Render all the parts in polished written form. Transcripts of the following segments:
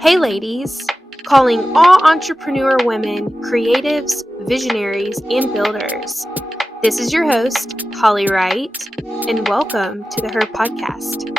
Hey ladies, calling all entrepreneur women, creatives, visionaries, and builders. This is your host, Holly Wright, and welcome to the Her Podcast.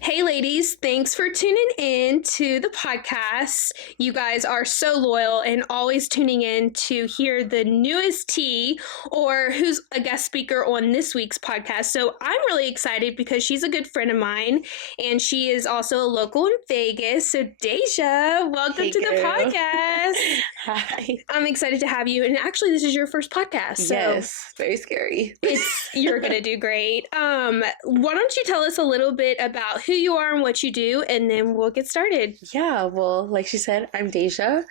Hey ladies, thanks for tuning in to the podcast. You guys are so loyal and always tuning in to hear the newest tea or who's a guest speaker on this week's podcast. So I'm really excited because she's a good friend of mine and she is also a local in Vegas. So Dajah, welcome to the podcast. Hi. I'm excited to have you. And actually, this is your first podcast. So yes, very scary. You're going to do great. Why don't you tell us a little bit about who you are and what you do, and then we'll get started. Yeah, well, like she said, I'm Dajah.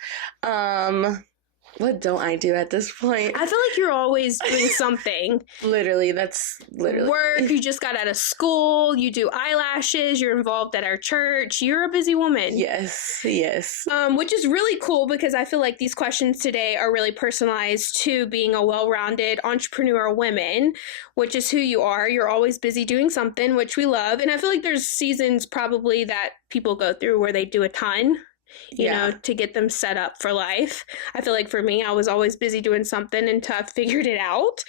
What don't I do at this point? I feel like you're always doing something. That's literally work. You just got out of school. You do eyelashes. You're involved at our church. You're a busy woman. Yes. Which is really cool because I feel like these questions today are really personalized to being a well-rounded entrepreneur woman, which is who you are. You're always busy doing something, which we love. And I feel like there's seasons probably that people go through where they do a ton. You know, to get them set up for life. I feel like for me, I was always busy doing something until I figured it out.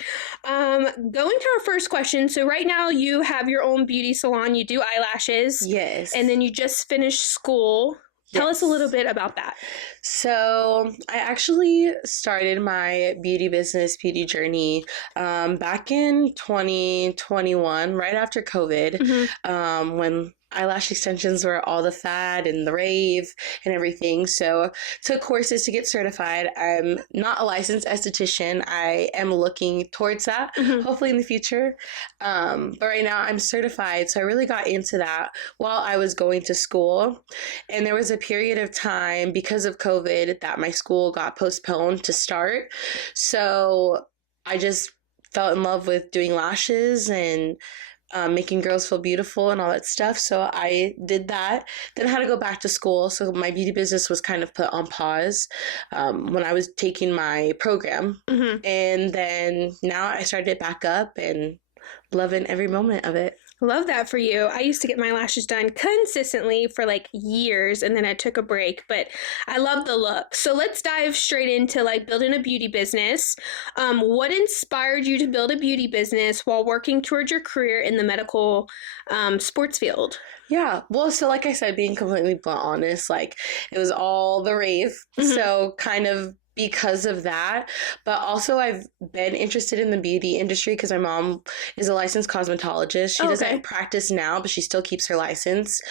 Going to our first question. So right now you have your own beauty salon. You do eyelashes. Yes. And then you just finished school. Tell us a little bit about that. So I actually started my beauty beauty journey back in 2021, right after COVID, when eyelash extensions were all the fad and the rave and everything. So took courses to get certified. I'm not a licensed esthetician. I am looking towards that, hopefully in the future. But right now I'm certified. So I really got into that while I was going to school. And there was a period of time because of COVID that my school got postponed to start. So I just fell in love with doing lashes and making girls feel beautiful and all that stuff. So I did that. Then I had to go back to school. So my beauty business was kind of put on pause when I was taking my program. And then now I started it back up and loving every moment of it. Love that for you. I used to get my lashes done consistently for like years and then I took a break, but I love the look. So let's dive straight into like building a beauty business. What inspired you to build a beauty business while working towards your career in the medical sports field? Yeah. Well, so like I said, being completely blunt honest, like it was all the rave. So kind of because of that, but also I've been interested in the beauty industry because my mom is a licensed cosmetologist. She doesn't practice now, but she still keeps her license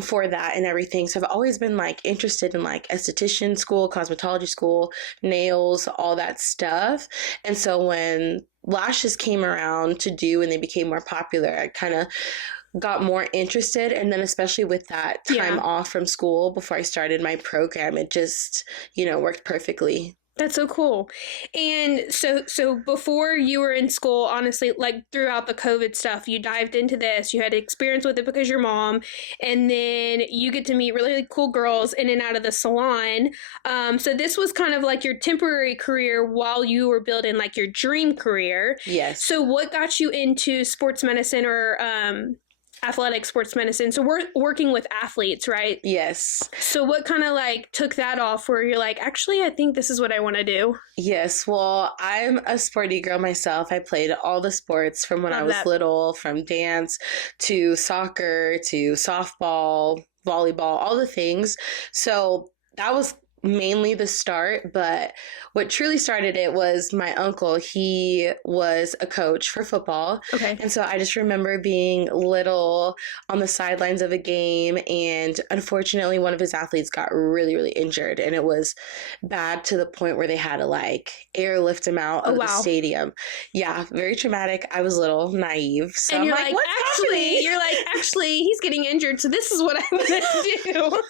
for that and everything. So I've always been like interested in like esthetician school, cosmetology school, nails, all that stuff. And so when lashes came around to do and they became more popular, I kind of got more interested. And then especially with that time off from school before I started my program, it just, worked perfectly. That's so cool. And so before you were in school, honestly, like throughout the COVID stuff, you dived into this, you had experience with it because your mom, and then you get to meet really cool girls in and out of the salon. So this was kind of like your temporary career while you were building like your dream career. Yes. So what got you into sports medicine or athletic sports medicine? So we're working with athletes, right? Yes. So what kind of like took that off where you're like, actually, I think this is what I want to do? Yes. Well, I'm a sporty girl myself. I played all the sports from when I was little, from dance to soccer to softball, volleyball, all the things. So that was mainly the start, but what truly started it was my uncle. He was a coach for football. Okay. And so I just remember being little on the sidelines of a game, and unfortunately one of his athletes got really, really injured, and it was bad to the point where they had to like airlift him out of the stadium. Yeah, very traumatic. I was little, naive. So and you're I'm like actually, he's getting injured, so this is what I want to do.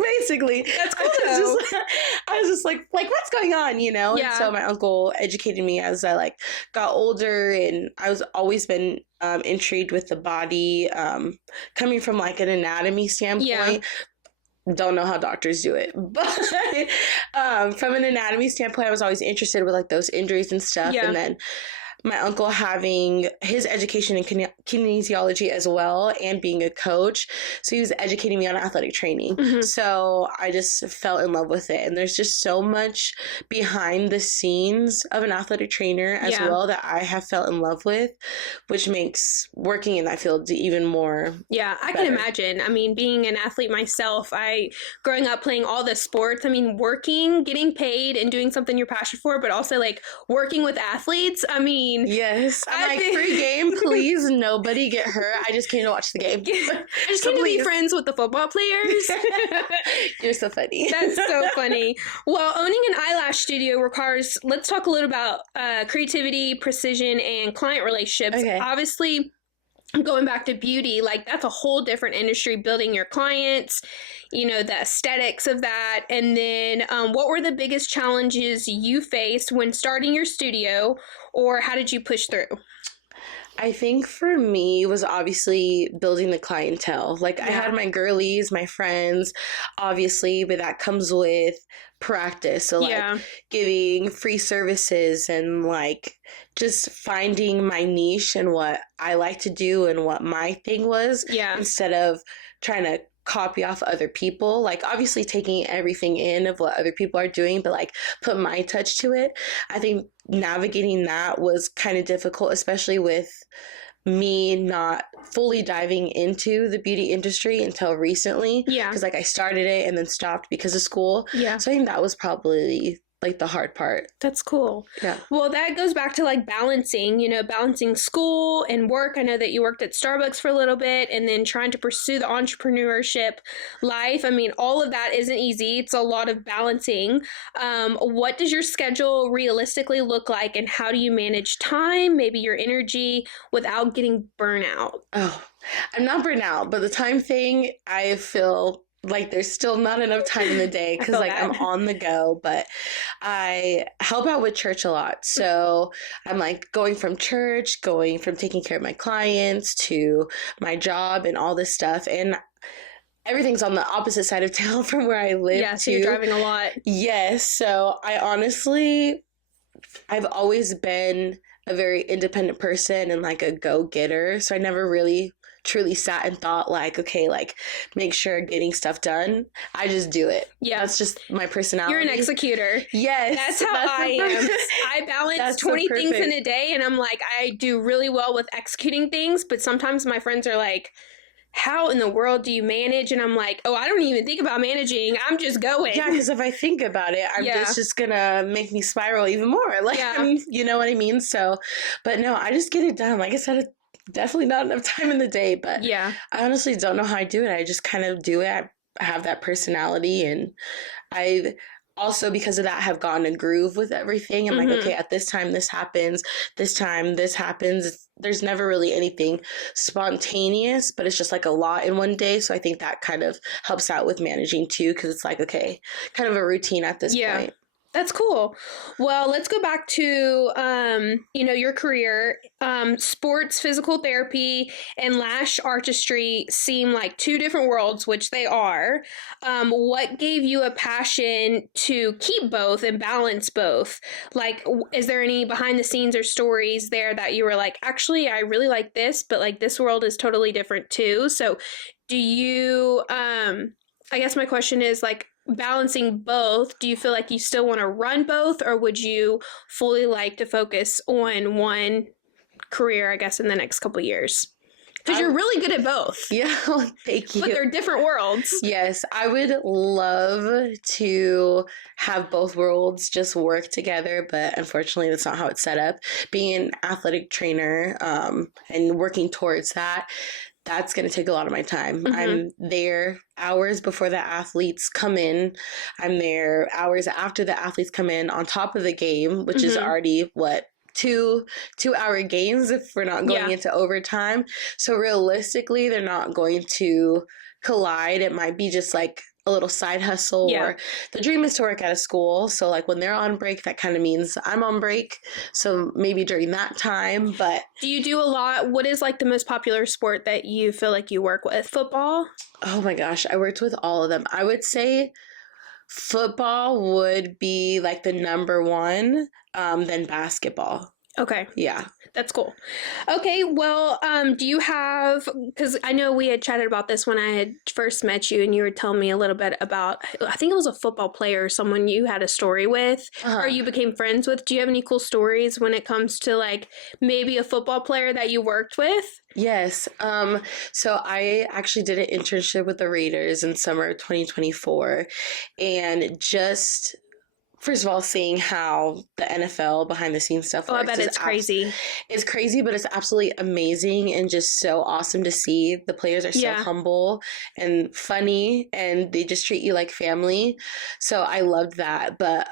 Basically. That's cool. I was just like, what's going on, Yeah. And so my uncle educated me as I like got older, and I was always been intrigued with the body, coming from like an anatomy standpoint. Yeah. Don't know how doctors do it, but from an anatomy standpoint, I was always interested with like those injuries and stuff. Yeah. And then my uncle having his education in kinesiology as well and being a coach. So he was educating me on athletic training. Mm-hmm. So I just fell in love with it. And there's just so much behind the scenes of an athletic trainer as well that I have fell in love with, which makes working in that field even more I better. can imagine. I mean, being an athlete myself, growing up playing all the sports, I mean, working, getting paid and doing something you're passionate for, but also like working with athletes. I mean, yes, I'm free game, please. Nobody get hurt. I just came to watch the game. I just came to be friends with the football players. You're so funny. That's so funny. Well, owning an eyelash studio requires, let's talk a little about creativity, precision, and client relationships. Okay. Obviously, going back to beauty, like that's a whole different industry, building your clients, the aesthetics of that. And then what were the biggest challenges you faced when starting your studio, or how did you push through? I think for me was obviously building the clientele. Like I had my girlies, my friends, obviously, but that comes with practice. So like giving free services and like just finding my niche and what I like to do and what my thing was instead of trying to copy off other people. Like obviously taking everything in of what other people are doing, but like put my touch to it. I think navigating that was kind of difficult, especially with me not fully diving into the beauty industry until recently. Because like I started it and then stopped because of school. So I think that was probably like the hard part. That's cool. Yeah. Well, that goes back to like balancing, balancing school and work. I know that you worked at Starbucks for a little bit and then trying to pursue the entrepreneurship life. I mean, all of that isn't easy. It's a lot of balancing. What does your schedule realistically look like, and how do you manage time, maybe your energy, without getting burnout? Oh, I'm not burnt out, but the time thing, I feel like there's still not enough time in the day because like I'm on the go, but I help out with church a lot. So I'm like going from church, going from taking care of my clients to my job and all this stuff. And everything's on the opposite side of town from where I live. Yeah, so you're driving a lot. Yes. So I've always been a very independent person and like a go-getter. So I never really truly sat and thought like, okay, like make sure getting stuff done. I just do it. Yeah. That's just my personality. You're an executor. Yes. That's how I am. I balance 20 things in a day, and I'm like, I do really well with executing things, but sometimes my friends are like, how in the world do you manage? And I'm like, oh, I don't even think about managing. I'm just going. Yeah, because if I think about it, it's just gonna make me spiral even more. Like, you know what I mean? So, but no, I just get it done. Like I said, definitely not enough time in the day, but I honestly don't know how I do it. I just kind of do it. I have that personality, and I also, because of that, have gotten a groove with everything. I'm like, okay, at this time this happens, this time this happens. There's never really anything spontaneous, but it's just like a lot in one day. So I think that kind of helps out with managing too, because it's like, okay, kind of a routine at this point. That's cool. Well, let's go back to, your career. Sports, physical therapy, and lash artistry seem like two different worlds, which they are. What gave you a passion to keep both and balance both? Like, is there any behind the scenes or stories there that you were like, actually, I really like this, but like this world is totally different too. So do you, I guess my question is like, balancing both, do you feel like you still want to run both, or would you fully like to focus on one career, I guess, in the next couple of years? Because you're really good at both. Yeah, thank you. But they're different worlds. Yes, I would love to have both worlds just work together, but unfortunately that's not how it's set up. Being an athletic trainer and working towards that, that's going to take a lot of my time. I'm there hours before the athletes come in. I'm there hours after the athletes come in on top of the game, which is already, 2-hour games if we're not going into overtime. So realistically, they're not going to collide. It might be just like a little side hustle, or the dream is to work at a school. So like when they're on break, that kind of means I'm on break. So maybe during that time, but. Do you do a lot? What is like the most popular sport that you feel like you work with? Football? Oh my gosh, I worked with all of them. I would say football would be like the number one, then basketball. Okay. Yeah. That's cool. Okay, well, do you have, because I know we had chatted about this when I had first met you, and you were telling me a little bit about, I think it was a football player, someone you had a story with, or you became friends with. Do you have any cool stories when it comes to like maybe a football player that you worked with? Yes. So I actually did an internship with the Raiders in summer of 2024, and just first of all, seeing how the NFL behind the scenes stuff Oh, I works bet is it's crazy. it's crazy, but it's absolutely amazing and just so awesome to see. The players are so Yeah. humble and funny, and they just treat you like family. So I loved that. But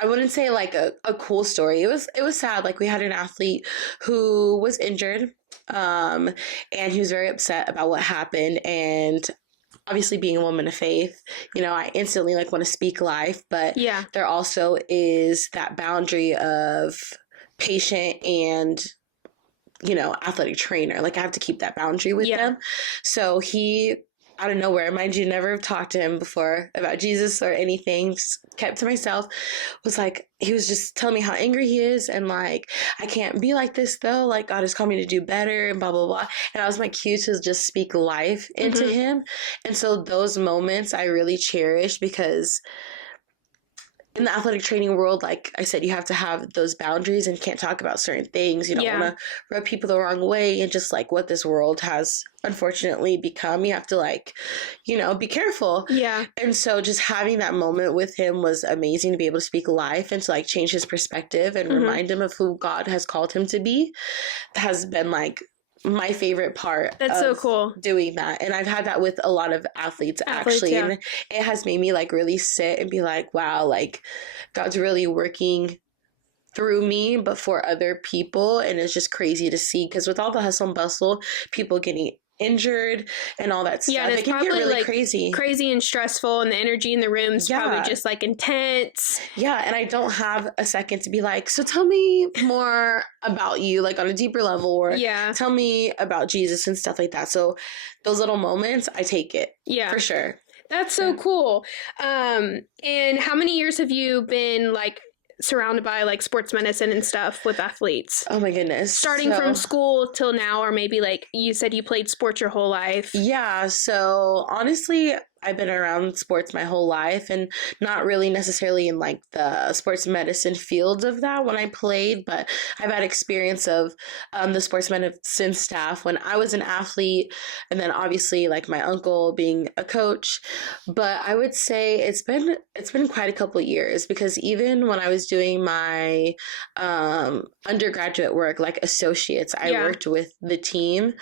I wouldn't say like a cool story. It was sad. Like we had an athlete who was injured, and he was very upset about what happened. And obviously being a woman of faith, I instantly like want to speak life, but Yeah. there also is that boundary of patient and athletic trainer. Like I have to keep that boundary with them. So he, out of nowhere, mind you, never talked to him before about Jesus or anything, just kept to myself, was like, he was just telling me how angry he is, and like, I can't be like this though, like God has called me to do better, and blah blah blah. And I was my cue to just speak life into him. And so those moments I really cherish, because in the athletic training world, like I said, you have to have those boundaries and can't talk about certain things. You don't want to rub people the wrong way, and just like what this world has unfortunately become, you have to like, be careful. Yeah. And so just having that moment with him was amazing, to be able to speak life and to like change his perspective and remind him of who God has called him to be, has been like my favorite part. That's so cool. Doing that. And I've had that with a lot of athletes actually. Yeah. And it has made me like really sit and be like, wow, like God's really working through me, but for other people. And it's just crazy to see, because with all the hustle and bustle, people getting injured and all that stuff, it's it can probably get really like crazy and stressful, and the energy in the room's probably just like intense. Yeah. And I don't have a second to be like, so tell me more about you, like on a deeper level, or tell me about Jesus and stuff like that. So those little moments, I take it. Yeah, for sure. That's so cool. And how many years have you been like surrounded by like sports medicine and stuff with athletes? Oh my goodness. Starting from school till now, or maybe like you said you played sports your whole life. Yeah. So honestly, I've been around sports my whole life, and not really necessarily in like the sports medicine field of that when I played, but I've had experience of the sports medicine staff when I was an athlete, and then obviously like my uncle being a coach. But I would say it's been quite a couple of years, because even when I was doing my undergraduate work, like associates, I worked with the team,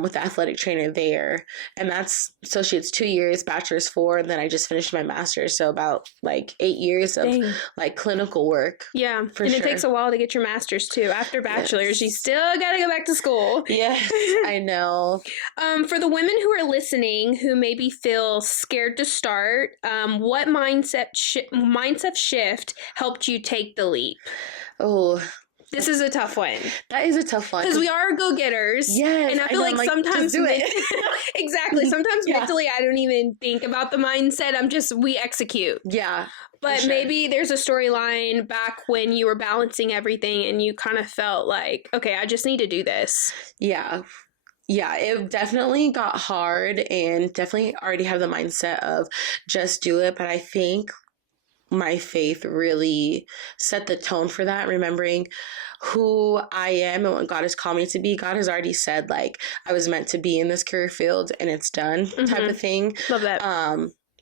with the athletic trainer there, and that's associates 2 years, bachelor's 4, and then I just finished my master's, so about like 8 years of like clinical work. Yeah, and it takes a while to get your master's too. After bachelor's, you still gotta go back to school. Yes, I know. For the women who are listening who maybe feel scared to start, what mindset shift helped you take the leap? Oh, this is a tough one. That is a tough one. Because we are go-getters. Yes. And I feel like sometimes... do it. Exactly. Sometimes mentally I don't even think about the mindset. we execute. Yeah. But maybe there's a storyline back when you were balancing everything and you kind of felt like, okay, I just need to do this. Yeah. Yeah, it definitely got hard, and definitely already have the mindset of just do it. But I think my faith really set the tone for that, remembering who I am and what God has called me to be. God has already said, like, I was meant to be in this career field and it's done, type of thing. Love that.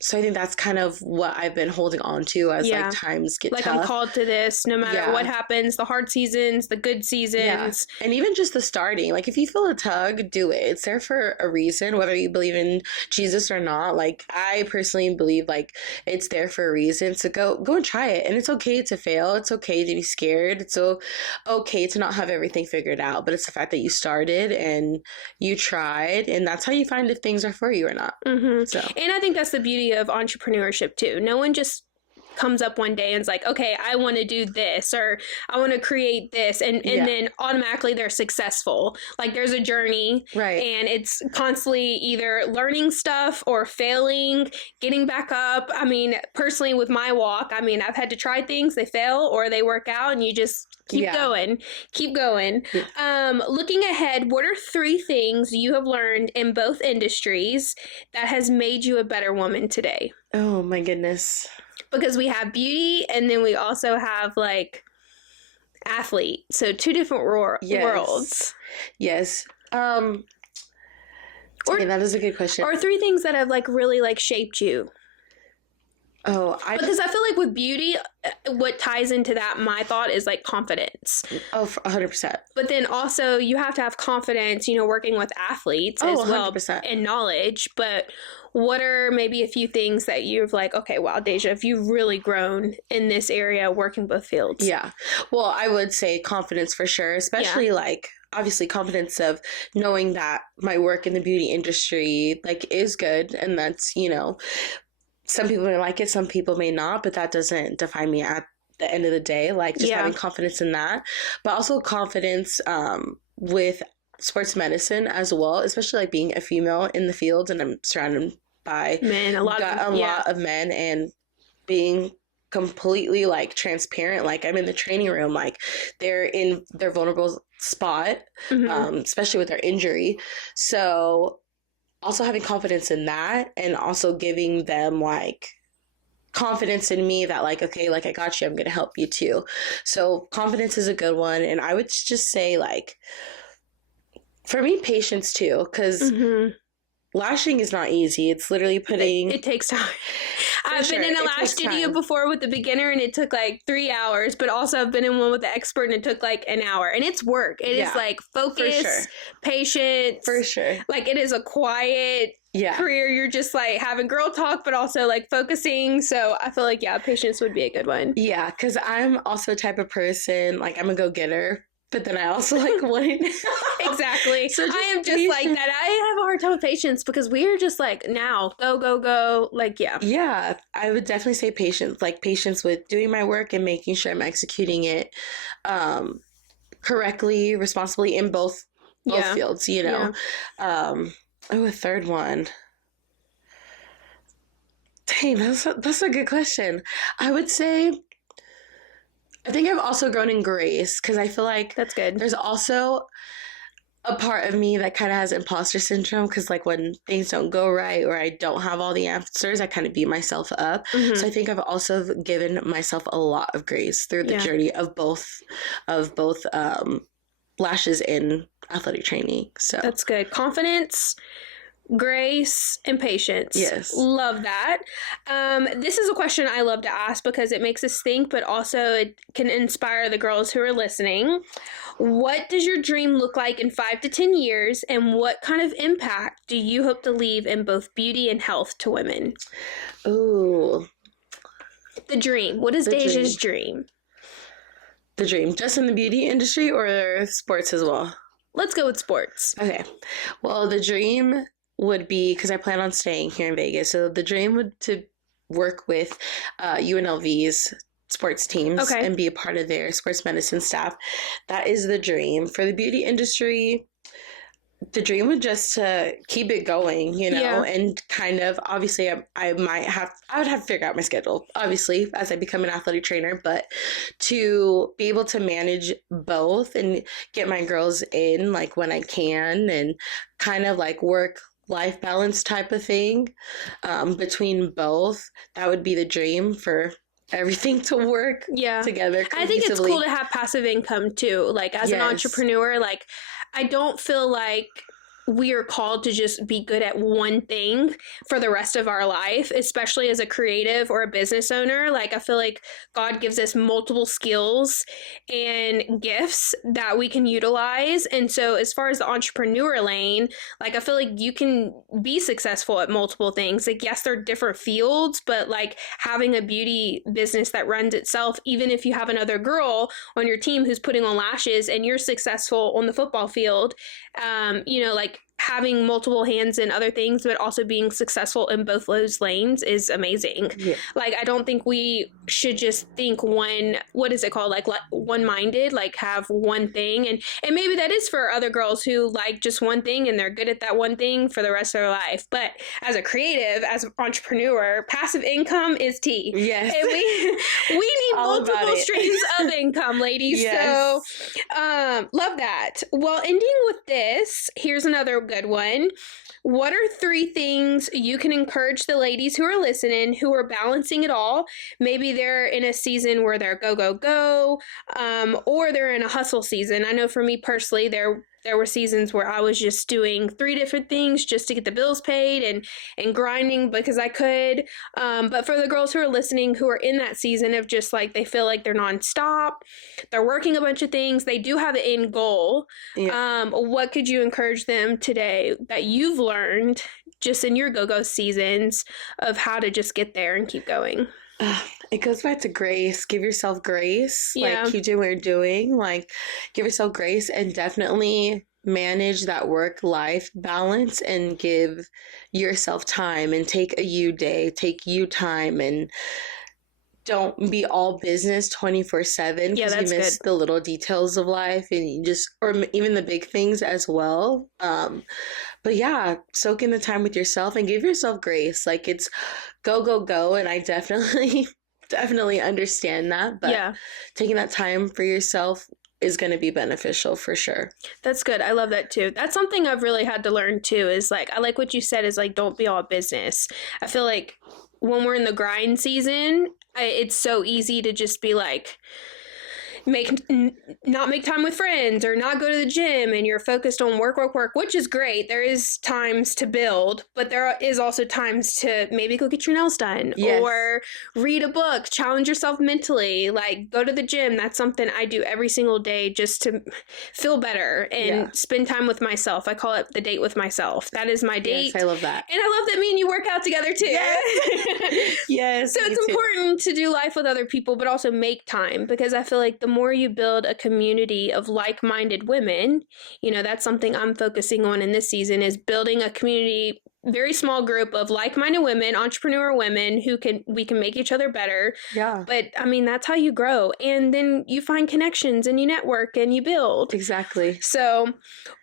So I think that's kind of what I've been holding on to as like times get tough. I'm called to this no matter what happens, the hard seasons, the good seasons. Yeah. And even just the starting. Like if you feel a tug, do it. It's there for a reason, whether you believe in Jesus or not. Like I personally believe like it's there for a reason. So go and try it. And it's okay to fail. It's okay to be scared. It's so okay to not have everything figured out. But it's the fact that you started and you tried, and that's how you find if things are for you or not. So. And I think that's the beauty of entrepreneurship too. No one just comes up one day and is like, okay, I want to do this, or I want to create this, and then automatically they're successful. Like there's a journey, right? And it's constantly either learning stuff or failing, getting back up. I mean, personally with my walk, I mean, I've had to try things, they fail or they work out, and you just keep going. Looking ahead, what are 3 things you have learned in both industries that has made you a better woman today? Oh my goodness. Because we have beauty and then we also have like athlete. So 2 different worlds. Yes. That is a good question. Or 3 things that have like really like shaped you. Because I feel like with beauty, what ties into that, my thought, is like confidence. 100%. But then also you have to have confidence, working with athletes as 100%. Well, and knowledge. But what are maybe a few things that you've like, okay, wow, Dajah, if you've really grown in this area working both fields? Yeah. Well, I would say confidence for sure, especially like obviously confidence of knowing that my work in the beauty industry like is good, and that's, some people may like it, some people may not, but that doesn't define me at the end of the day. Like just having confidence in that, but also confidence with sports medicine as well, especially like being a female in the field, and I'm surrounded by a lot of men, and being completely like transparent. Like I'm in the training room, like they're in their vulnerable spot, especially with their injury. So also having confidence in that, and also giving them like confidence in me that like, okay, like I got you, I'm going to help you too. So confidence is a good one. And I would just say like, for me, patience too, because lashing is not easy. It's literally putting... It takes time. I've been in a lash studio before with the beginner and it took like 3 hours, but also I've been in one with the expert and it took like an hour. And it's work. It is like focus, patience. For sure. Like it is a quiet career. You're just like having girl talk, but also like focusing. So I feel like, patience would be a good one. Yeah, because I'm also a type of person, like I'm a go-getter. But then I also like wouldn't. Exactly. So I am just like that. I have a hard time with patience because we are just like, now, go, go, go. Like, Yeah, I would definitely say patience. Like patience with doing my work and making sure I'm executing it correctly, responsibly in both fields, Yeah. A third one. Dang, that's a good question. I would say... I think I've also grown in grace, because I feel like that's good. There's also a part of me that kind of has imposter syndrome, because like when things don't go right or I don't have all the answers, I kind of beat myself up. So I think I've also given myself a lot of grace through the journey of both lashes and athletic training. So that's good. Confidence, grace, and patience. Yes. Love that. This is a question I love to ask because it makes us think, but also it can inspire the girls who are listening. What does your dream look like in 5 to 10 years, and what kind of impact do you hope to leave in both beauty and health to women? Ooh. The dream. What is Dajah's dream? The dream. Just in the beauty industry or sports as well? Let's go with sports. Okay. Well, the dream would be, because I plan on staying here in Vegas, so the dream would to work with UNLV's sports teams and be a part of their sports medicine staff. That is the dream. For the beauty industry, the dream would just to keep it going, and kind of, obviously I would have to figure out my schedule, obviously, as I become an athletic trainer, but to be able to manage both and get my girls in like when I can, and kind of like work-life balance type of thing between both. That would be the dream, for everything to work together. I think it's cool to have passive income too. Like as an entrepreneur, like I don't feel like we are called to just be good at one thing for the rest of our life, especially as a creative or a business owner. Like I feel like God gives us multiple skills and gifts that we can utilize. And so as far as the entrepreneur lane, like I feel like you can be successful at multiple things. Like yes, they're different fields, but like having a beauty business that runs itself, even if you have another girl on your team who's putting on lashes and you're successful on the football field, like having multiple hands in other things, but also being successful in both those lanes is amazing. Yeah. Like, I don't think we should just think what is it called? Like one-minded, like have one thing. And maybe that is for other girls who like just one thing and they're good at that one thing for the rest of their life. But as a creative, as an entrepreneur, passive income is tea. Yes. And we need multiple streams of income, ladies. Yes. So, love that. Well, ending with this, here's another good one. What are 3 things you can encourage the ladies who are listening, who are balancing it all? Maybe they're in a season where they're go, go, go, or they're in a hustle season. I know for me personally, there were seasons where I was just doing 3 different things just to get the bills paid and grinding because I could. But for the girls who are listening, who are in that season of just like, they feel like they're nonstop, they're working a bunch of things, they do have an end goal. Yeah. What could you encourage them today that you've learned just in your go-go seasons of how to just get there and keep going? It goes back to grace. Give yourself grace. Yeah. Like, keep doing what you're doing. Like, give yourself grace and definitely manage that work-life balance and give yourself time and take a you day. Take you time and don't be all business 24/7 because you miss the little details of life and you just, or even the big things as well. But yeah, soak in the time with yourself and give yourself grace. Like, it's go, go, go. And I definitely understand that. But taking that time for yourself is going to be beneficial for sure. That's good. I love that too. That's something I've really had to learn too, is like, I like what you said is like, don't be all business. I feel like when we're in the grind season, it's so easy to just be like, not make time with friends or not go to the gym, and you're focused on work, which is great. There is times to build, but there is also times to maybe go get your nails done or read a book, challenge yourself mentally, like go to the gym. That's something I do every single day just to feel better and spend time with myself. I call it the date with myself. That is my date. Yes, I love that. And I love that me and you work out together too. Yes. Yes. So it's important to do life with other people, but also make time, because I feel like the more you build a community of like-minded women, that's something I'm focusing on in this season, is building a community, very small group of like-minded women, entrepreneur women we can make each other better. Yeah. But I mean, that's how you grow. And then you find connections and you network and you build. Exactly. So,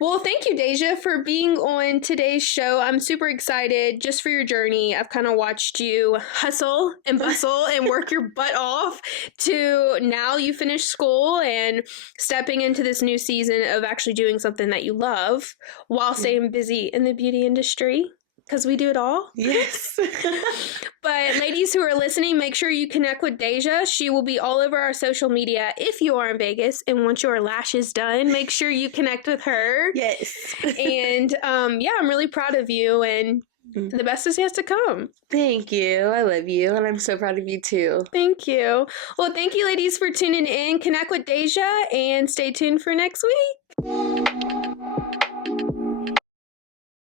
well, thank you, Dajah, for being on today's show. I'm super excited just for your journey. I've kind of watched you hustle and bustle and work your butt off to now you finish school and stepping into this new season of actually doing something that you love while staying busy in the beauty industry. Because we do it all. Yes. But ladies who are listening, make sure you connect with Dajah. She will be all over our social media if you are in Vegas and want your lashes done. Make sure you connect with her. Yes. And I'm really proud of you, and the best is yet to come. Thank you. I love you, and I'm so proud of you too. Thank you. Well, thank you, ladies, for tuning in. Connect with Dajah and stay tuned for next week.